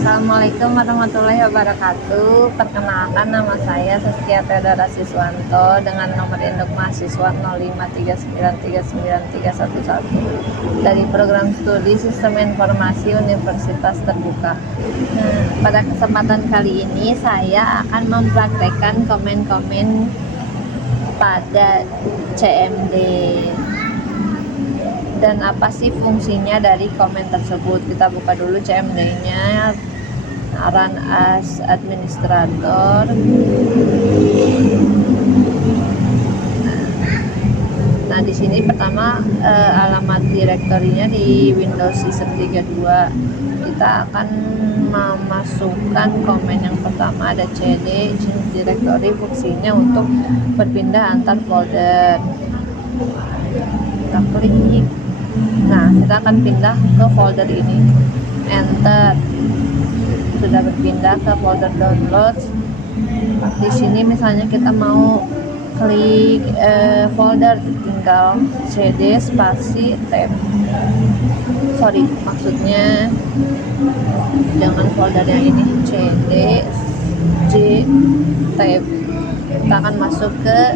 Assalamualaikum warahmatullahi wabarakatuh. Perkenalkan, nama saya Saskia Theodora Siswanto dengan nomor induk mahasiswa 0539393111 dari program studi Sistem Informasi Universitas Terbuka. Pada kesempatan kali ini saya akan mempraktekkan komen-komen pada CMD. Dan apa sih fungsinya dari komen tersebut? Kita buka dulu CMD-nya. Run as administrator. Nah, di sini pertama alamat direktorinya di Windows System 32. Kita akan memasukkan komen yang pertama, ada cd change directory, fungsinya untuk berpindah antar folder. Kita klik. Nah, kita akan pindah ke folder ini. Enter. Sudah berpindah ke folder download. Di sini misalnya kita mau klik folder, tinggal cd spasi tab. Maksudnya dengan folder yang ini, cd j tab. Kita akan masuk ke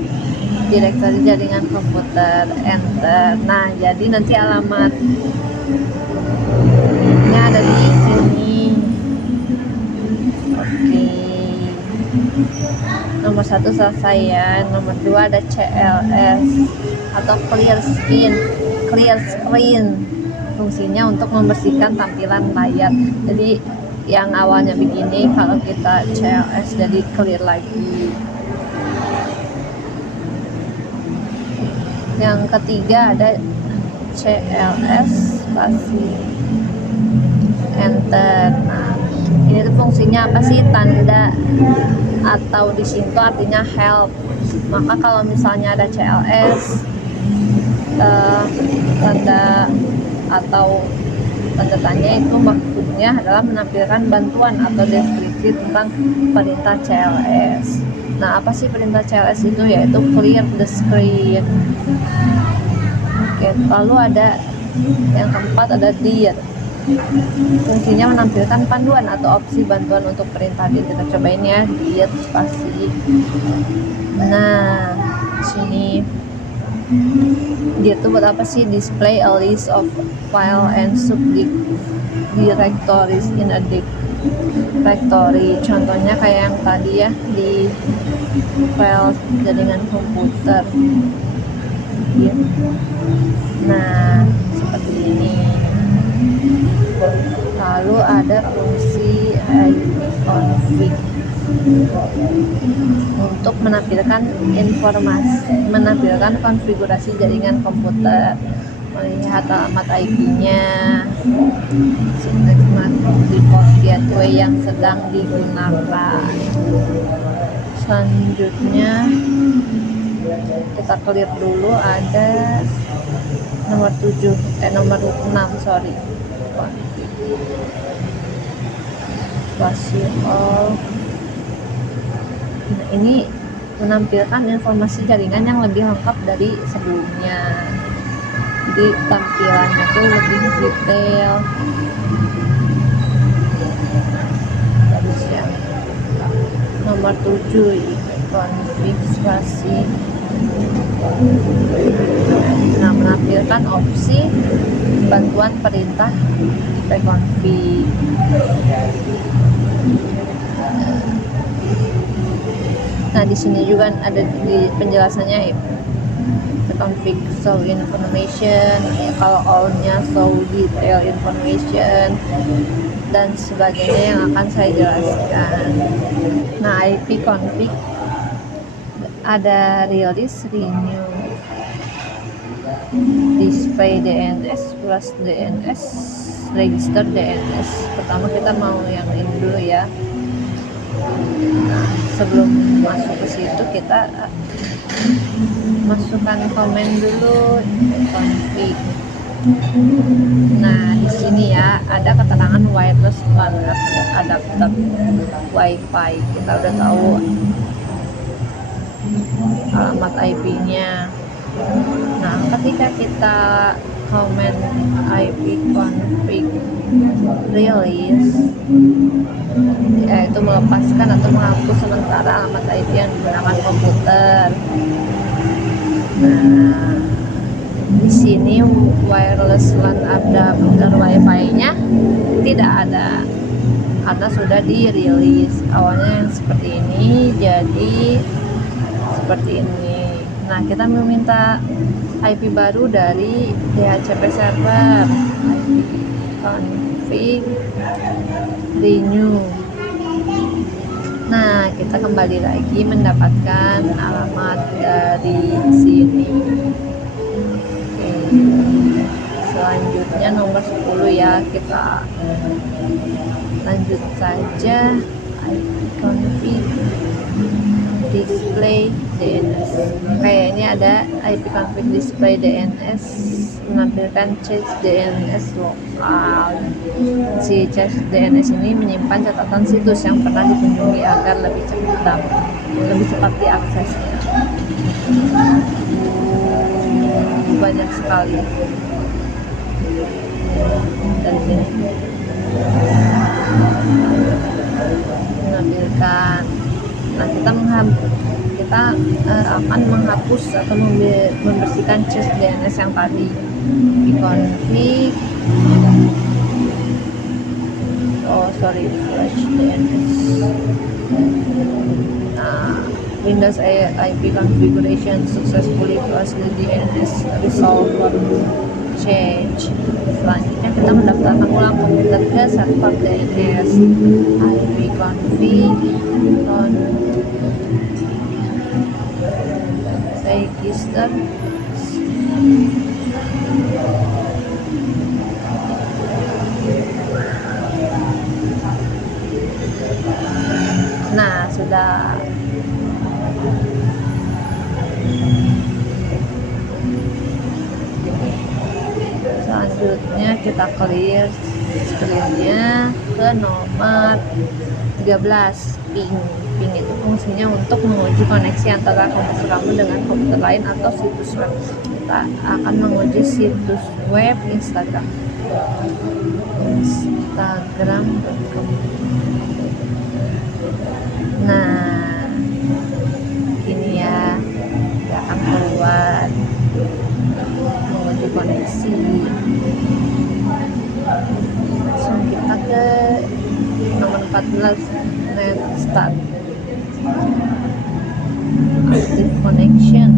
direktori jaringan komputer, enter. Nah, jadi nanti alamatnya ada di sini. Oke. Nomor 1 selesai ya. Nomor 2 ada CLS atau clear screen. Fungsinya untuk membersihkan tampilan layar. Jadi yang awalnya begini, kalau kita CLS jadi clear lagi. Yang ketiga ada CLS spasi enter. Nah, ini tuh fungsinya apa sih? Tanda atau di situ artinya help. Maka kalau misalnya ada CLS tanda atau tanda tanya, itu maksudnya adalah menampilkan bantuan atau deskripsi tentang perintah CLS. Nah, apa sih perintah CLS itu? Yaitu clear the screen. Oke, lalu ada yang keempat, ada diet. Fungsinya menampilkan panduan atau opsi bantuan untuk perintah diet. Kita cobain ya, diet spasi. Nah, sini diet itu buat apa sih? Display a list of file and subdirectories in a directory. Contohnya kayak yang tadi ya, di file jaringan komputer. Nah, seperti ini. Lalu ada fungsi ipconfig untuk menampilkan konfigurasi jaringan komputer, melihat alamat IP-nya, di port gateway yang sedang digunakan. Selanjutnya kita clear dulu, ada nomor 6 spasi all. Nah, ini menampilkan informasi jaringan yang lebih lengkap dari sebelumnya. Jadi tampilannya tuh lebih detail. Bagus ya. Nomor 7 config spasi. Nah, menampilkan opsi bantuan perintah ipconfig. Nah, di sini juga ada di penjelasannya, ipconfig show information, kalau all-nya show detail information, dan sebagainya yang akan saya jelaskan. Nah, ipconfig ada release, renew, display DNS, plus DNS, register DNS. Pertama kita mau yang ini dulu ya. Nah, sebelum masuk ke situ kita masukkan komen dulu, config. Nah, di sini ya ada keterangan wireless LAN adapter WiFi. Kita udah tahu alamat IP-nya. Nah, ketika kita comment ipconfig release, yaitu melepaskan atau menghapus sementara alamat IP yang digunakan komputer. Nah, di sini wireless LAN adapter WiFi-nya tidak ada karena sudah dirilis. Awalnya yang seperti ini, jadi seperti ini. Nah, kita meminta IP baru dari DHCP server, IP config renew. Nah, kita kembali lagi mendapatkan alamat dari sini. Oke. Selanjutnya nomor 10 ya, kita lanjut saja. IP config display DNS. Oke, ini ada IP config display DNS menampilkan cache DNS lokal. Si cache DNS ini menyimpan catatan situs yang pernah dikunjungi agar lebih cepat diaksesnya. Banyak sekali dari sini menampilkan. Nah, kita akan menghapus atau membersihkan cache DNS yang tadi. Di config flash DNS. Nah, Windows IP configuration successfully flash the DNS resolver change. Selanjutnya kita mendaftarkan ulang komputer ke server DNS. IP config register. Nah, sudah. Selanjutnya kita clear screen-nya ke nomor 13, ping itu fungsinya untuk menguji koneksi antara komputer kamu dengan komputer lain atau situs web. Kita akan menguji situs web instagram.com. Nah, ini ya, kita akan keluar menguji koneksi. Langsung kita ke nomor 14, net start active connection.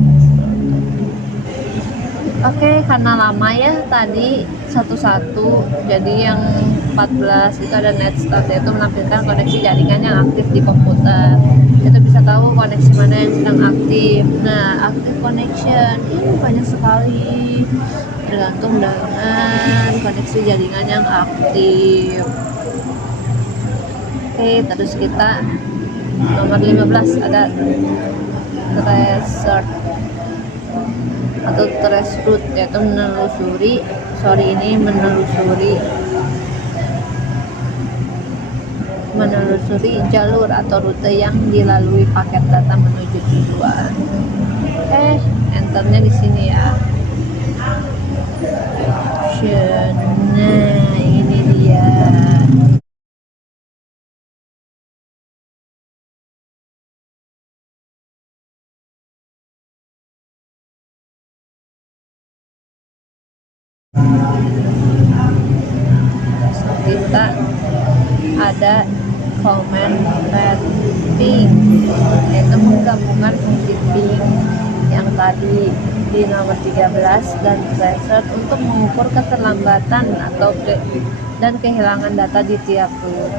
Oke, karena lama ya tadi satu-satu, jadi yang 14 itu ada net start, yaitu menampilkan koneksi jaringan yang aktif di komputer. Kita bisa tahu koneksi mana yang sedang aktif. Nah, active connection ini banyak sekali, tergantung dengan koneksi jaringan yang aktif. Oke, terus kita nomor 15 ada trace atau trace route, yaitu menelusuri jalur atau rute yang dilalui paket data menuju tujuan. Enternya di sini ya. Nah, ini dia. Kita ada command red ping, yaitu menggabungkan fungsi ping yang tadi di nomor 13 dan tracer untuk mengukur keterlambatan dan kehilangan data di tiap loop.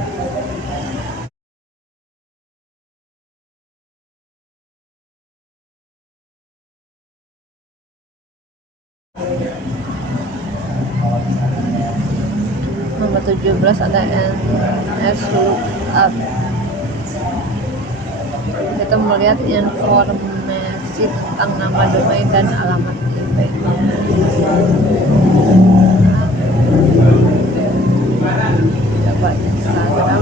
Nomor 17 ada NS lookup, kita melihat informasi tentang nama domain dan alamat IP. Coba Instagram.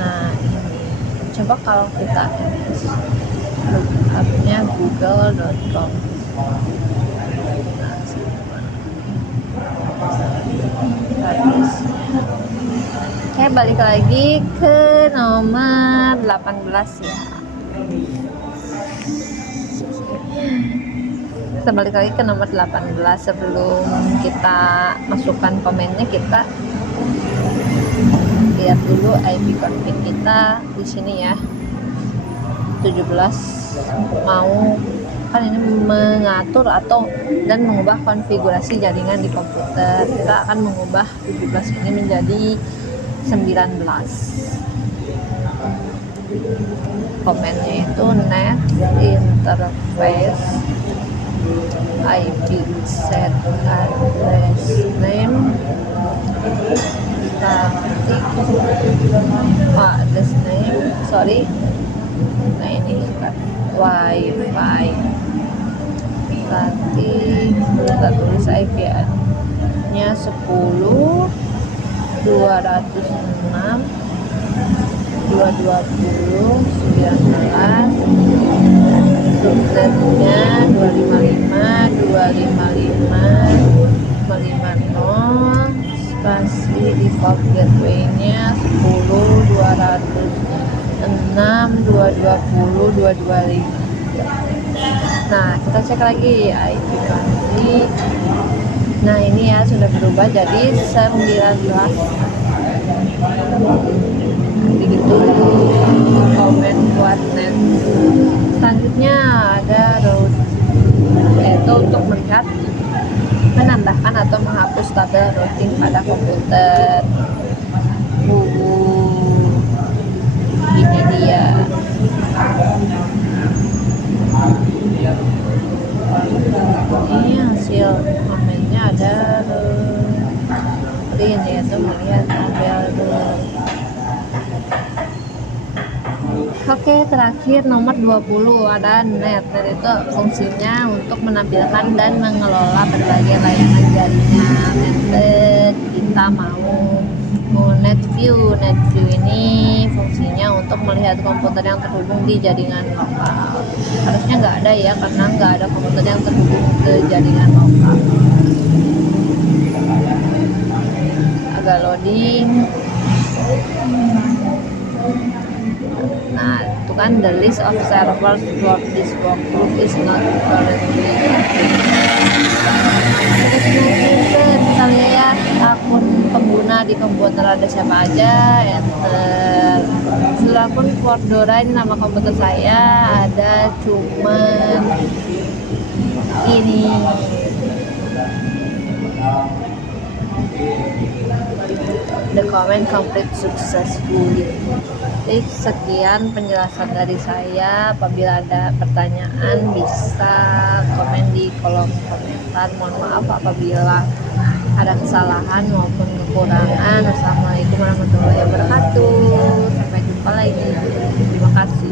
Nah, ini coba kalau kita lookupnya google.com. Oke, balik lagi ke nomor 18 ya. Kita balik lagi ke nomor 18. Sebelum kita masukkan komennya, kita lihat dulu IP config kita di sini ya. 17 mau kan ini mengatur atau dan mengubah konfigurasi jaringan di komputer. Kita akan mengubah 17 ini menjadi 19. Komennya itu net interface IP set address name static address name sorry. Nah ini wifi static, kita tulis IP nya 10 206 220 19, subnetnya 255 255 550, spasi default gateway-nya 10 206 220 225. Nah, kita cek lagi IP config. Nah, ini ya sudah berubah jadi 19. Begitu komen buat net. Selanjutnya ada root, yaitu untuk melihat, menambahkan atau menghapus tabel routing pada komputer. Ini dia. Ini hasil komennya ada print, yaitu melihat tabel root. Oke, terakhir nomor 20 ada net. Net itu fungsinya untuk menampilkan dan mengelola berbagai layanan jaringan. Net kita mau net view. Net view ini fungsinya untuk melihat komputer yang terhubung di jaringan lokal. Harusnya nggak ada ya, karena nggak ada komputer yang terhubung ke jaringan lokal. Agak loading. Nah, itu kan the list of servers for this workgroup is not currently active. Terus kita lihat akun pengguna di komputer ada siapa aja, enter. Setelah akun Fordora, ini nama komputer saya, ada cuman ini. The comment complete successfully. Jadi sekian penjelasan dari saya. Apabila ada pertanyaan bisa komen di kolom komentar. Mohon maaf apabila ada kesalahan maupun kekurangan. Wassalamualaikum warahmatullahi wabarakatuh. Sampai jumpa lagi. Terima kasih.